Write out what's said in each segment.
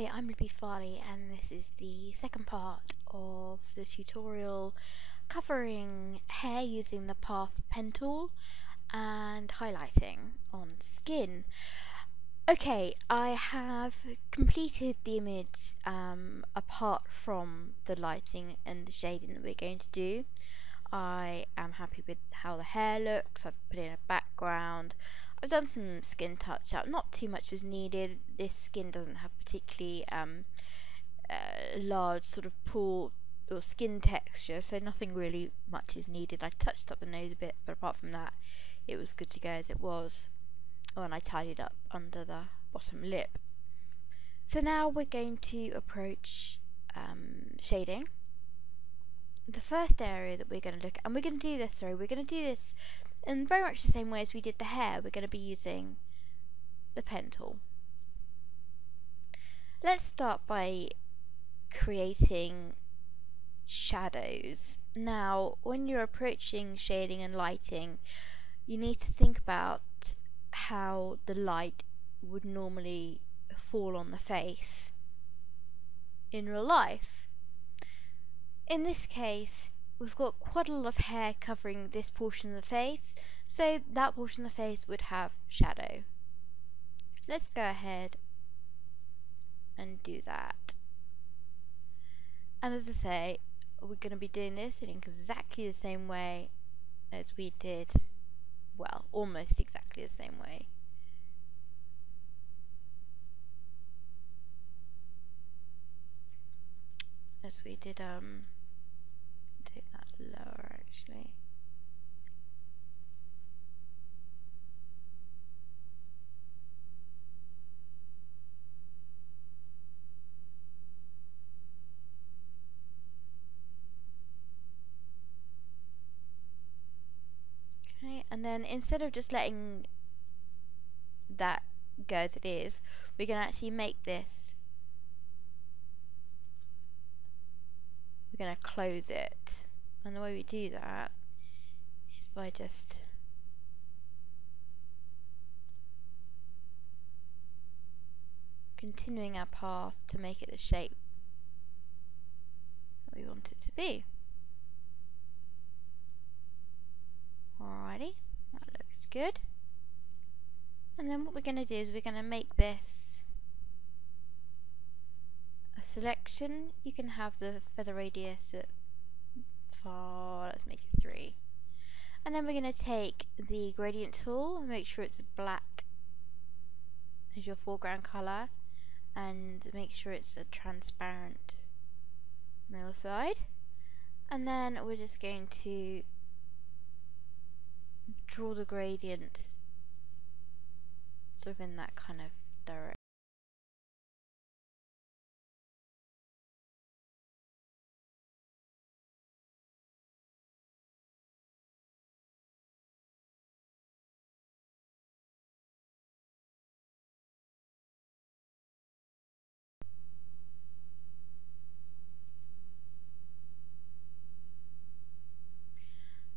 Hi, I'm Libby Farley and this is the second part of the tutorial covering hair using the Path pen tool and highlighting on skin. Okay, I have completed the image apart from the lighting and the shading that we're going to do. I am happy with how the hair looks. I've put in a background. I've done some skin touch up. Not too much was needed. This skin doesn't have particularly large sort of pool or skin texture, so nothing really much is needed. I touched up the nose a bit, but apart from that, it was good to go as it was. Oh, and I tidied up under the bottom lip. So now we're going to approach shading. The first area that we're going to look at, and we're going to do this in very much the same way as we did the hair. We're going to be using the pen tool. Let's start by creating shadows. Now, when you're approaching shading and lighting, you need to think about how the light would normally fall on the face in real life. In this case, we've got quite a lot of hair covering this portion of the face, so that portion of the face would have shadow. Let's go ahead and do that. And as I say, we're going to be doing this in exactly the same way as we did, well, almost exactly the same way. As we did, take that lower actually. Okay, and then instead of just letting that go as it is, we're going to actually make this, we're going to close it. And the way we do that is by just continuing our path to make it the shape that we want it to be. Alrighty, that looks good. And then what we're going to do is we're going to make this a selection. You can have the feather radius at 4, let's make it 3. And then we're going to take the gradient tool and make sure it's black as your foreground colour, and make sure it's a transparent on the other side. And then we're just going to draw the gradient sort of in that kind of direction.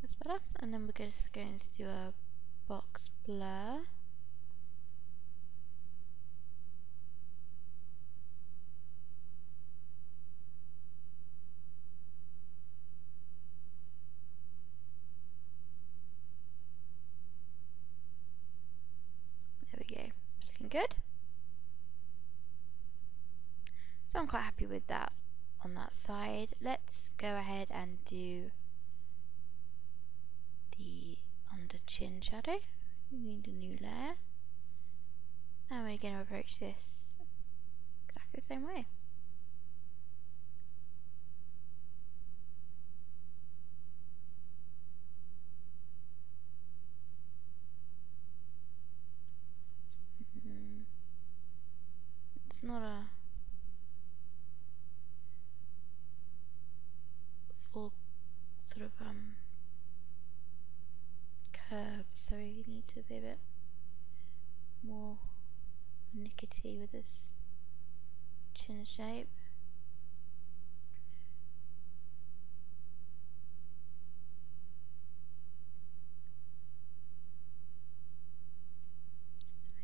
That's better. And then we're just going to do a box blur. There we go. It's looking good. So I'm quite happy with that on that side. Let's go ahead and do the under chin shadow. We need a new layer. And we're going to approach this exactly the same way. It's not a full sort of curve, so you need to be a bit more nickety with this chin shape.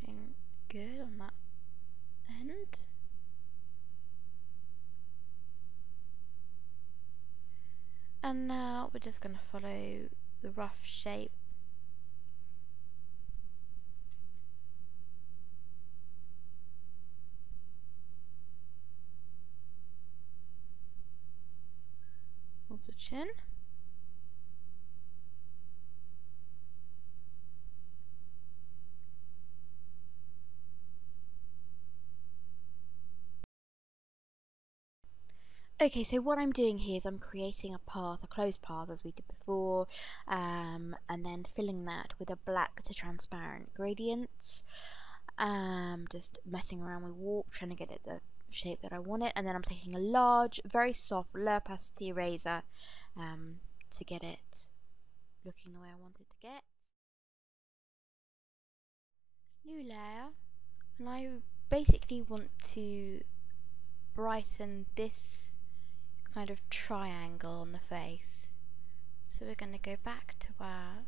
Looking good on that end. And now we're just going to follow the rough shape. Of the chin. Okay, so what I'm doing here is I'm creating a path, a closed path as we did before, and then filling that with a black to transparent gradient. Just messing around with warp, trying to get it the shape that I want it, and then I'm taking a large, very soft, low opacity eraser to get it looking the way I want it to get. New layer, and I basically want to brighten this kind of triangle on the face. So we're going to go back to our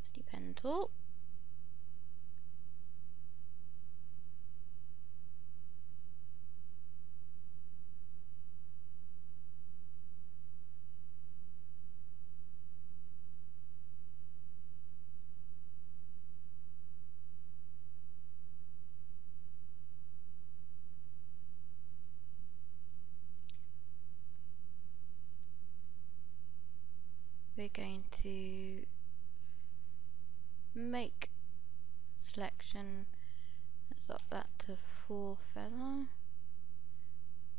rusty pen tool. We're going to make selection, let's up that to 4 feather,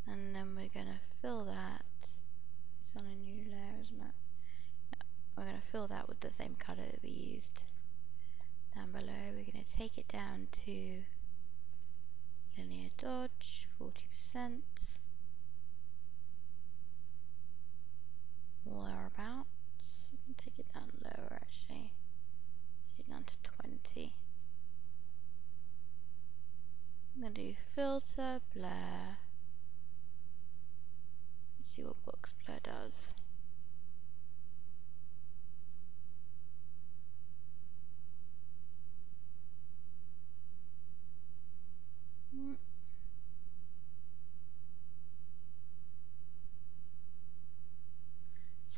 and then we're going to fill that. It's on a new layer, isn't it? Yeah, we're going to fill that with the same colour that we used down below. We're going to take it down to linear dodge, 40%, or thereabouts. We can take it down lower actually, take it down to 20. I'm going to do filter, blur. Let's see what box blur does.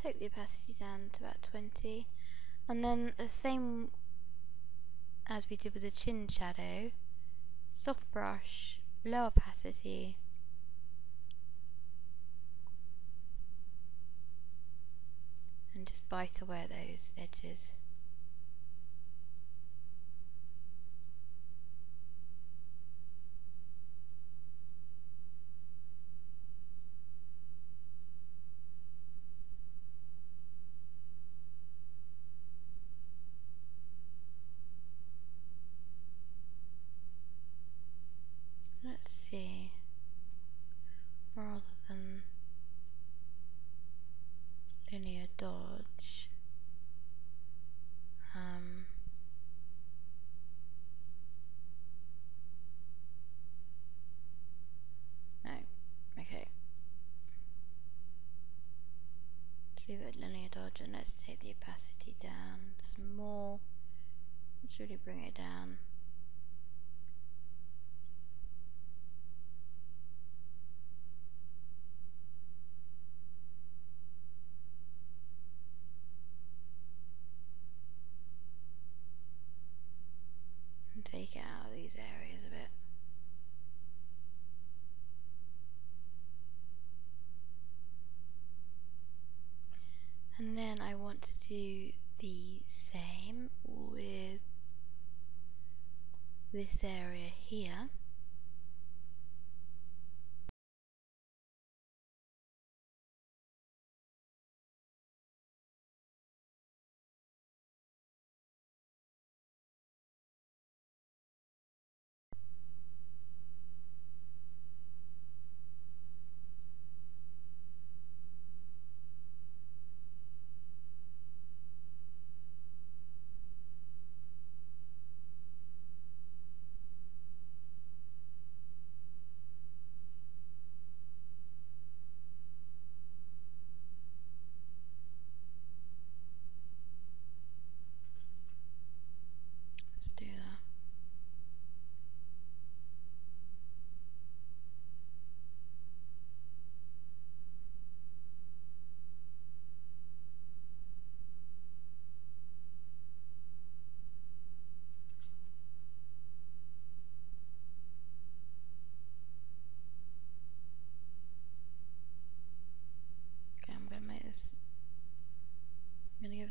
Take the opacity down to about 20, and then the same as we did with the chin shadow, soft brush, low opacity, and just bite away at those edges. Let's see, rather than linear dodge, no, okay, let's leave it linear dodge and let's take the opacity down some more. Let's really bring it down. And take it out of these areas a bit. And then I want to do the same with this area here.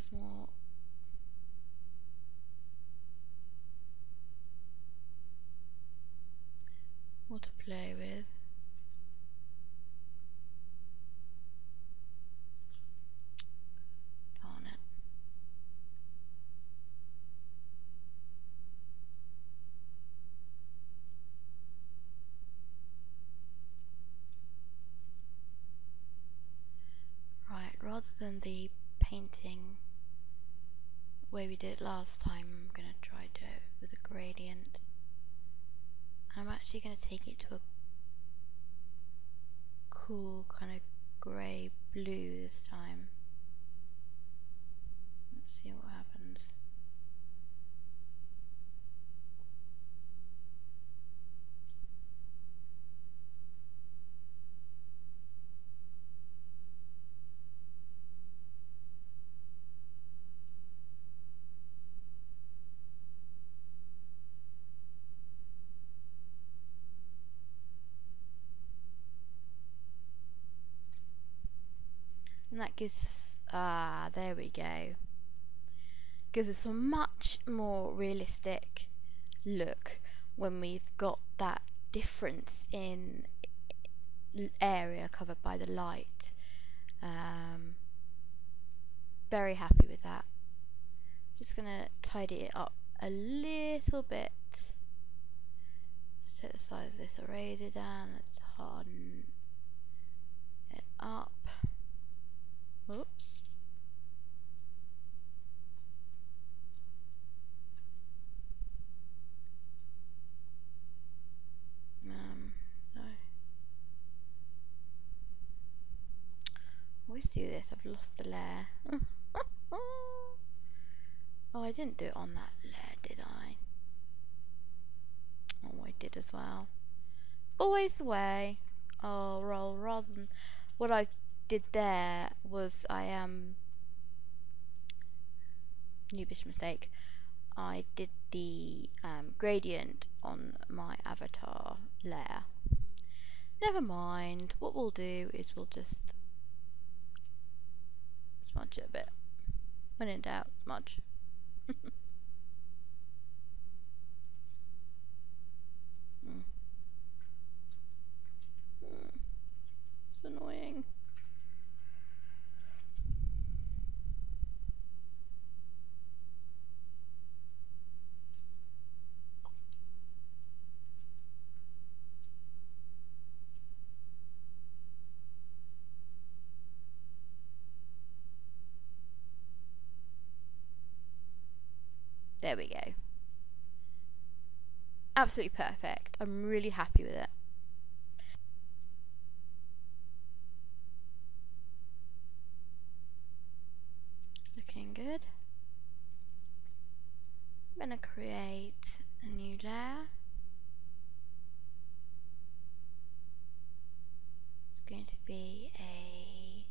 us more to play with. Darn it. Right, rather than the painting way we did it last time, I'm going to try to do it with a gradient. And I'm actually going to take it to a cool kind of grey blue this time. Let's see what happens. And that gives us, there we go. Gives us a much more realistic look when we've got that difference in area covered by the light. Very happy with that. Just gonna tidy it up a little bit. Let's take the size of this eraser down. Let's harden it up. Oops. No. Always do this. I've lost the layer. Oh, I didn't do it on that layer, did I? Oh, I did as well. Always the way. Oh, roll rather than what I did there was noobish mistake. I did the gradient on my avatar layer. Never mind. What we'll do is we'll just smudge it a bit. When in doubt, smudge. It's annoying. There we go. Absolutely perfect. I'm really happy with it. Looking good. I'm going to create a new layer. It's going to be a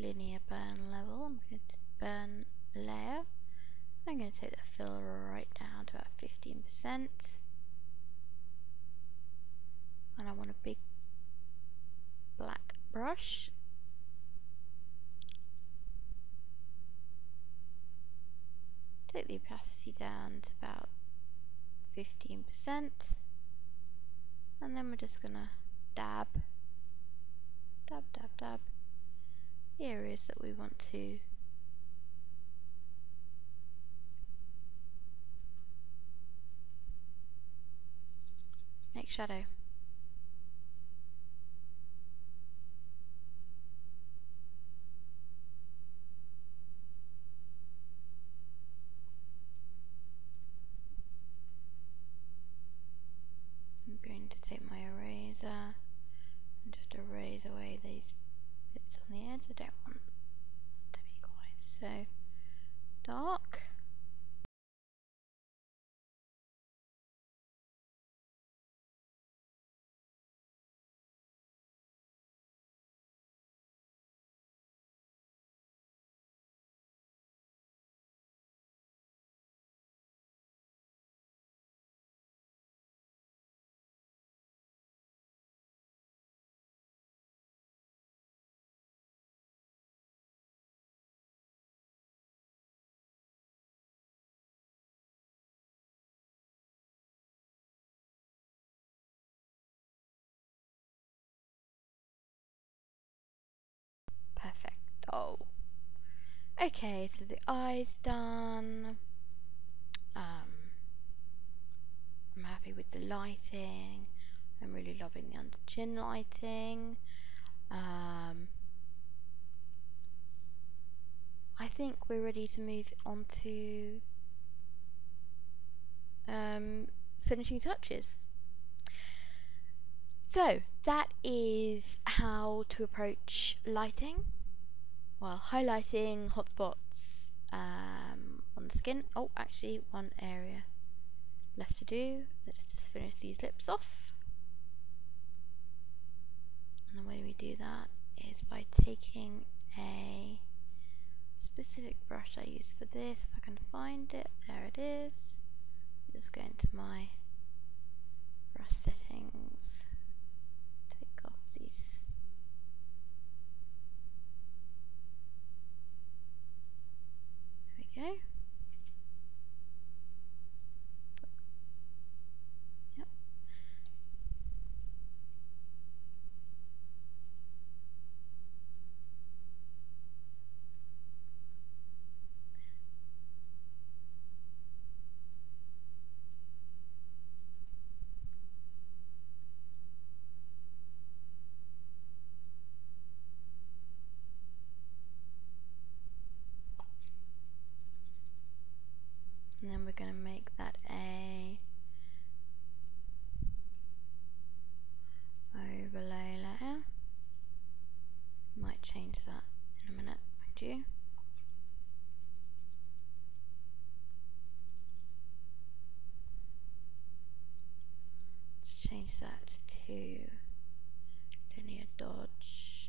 linear burn level. I'm going to burn layer. I'm going to take the fill right down to about 15%. And I want a big black brush. Take the opacity down to about 15%. And then we're just going to dab the areas that we want to make shadow. I'm going to take my eraser and just erase away these bits on the edge. I don't want it to be quite so dark. Okay, so the eye's done. I'm happy with the lighting. I'm really loving the under chin lighting. I think we're ready to move on to finishing touches. So that is how to approach lighting. Well, highlighting hotspots on the skin. Oh, actually, one area left to do. Let's just finish these lips off. And the way we do that is by taking a specific brush I use for this. If I can find it, there it is. Just go into my brush settings, take off these. There we go. Yep. And then we're going to make that a overlay layer. Might change that in a minute, mind you. Let's change that to linear dodge.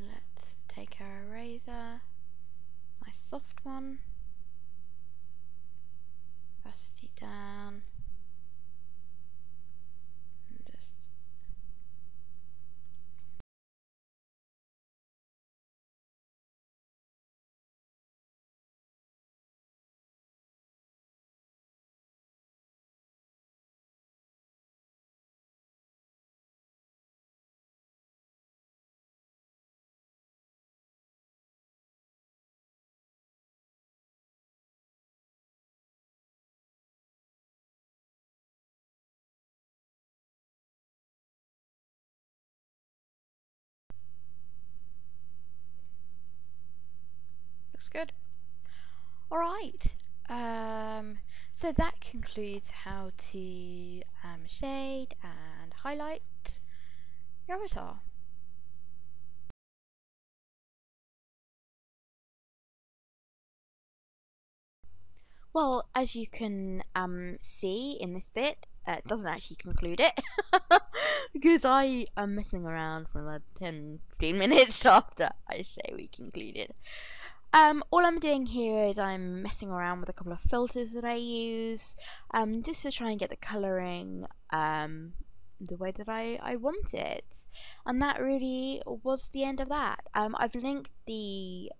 Let's take our eraser, my soft one, opacity down, and just looks good. Alright, so that concludes how to shade and highlight your avatar. Well, as you can see in this bit, it doesn't actually conclude it because I am messing around for like 10-15 minutes after I say we concluded. All I'm doing here is I'm messing around with a couple of filters that I use, just to try and get the colouring the way that I want it. And that really was the end of that. I've linked the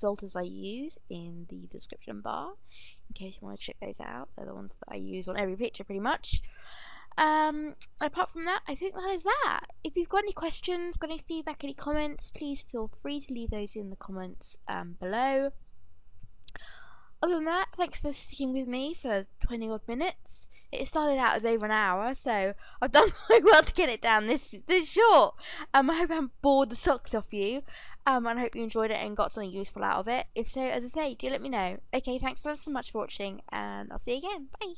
filters I use in the description bar in case you want to check those out. They're the ones that I use on every picture pretty much. Apart from that, I think that is that. If you've got any questions, got any feedback, any comments, please feel free to leave those in the comments below. Other than that, thanks for sticking with me for 20 odd minutes. It started out as over an hour, so I've done quite well to get it down this short. I hope I haven't bored the socks off you, and I hope you enjoyed it and got something useful out of it. If so, as I say, do let me know. Okay, thanks so much for watching, and I'll see you again. Bye.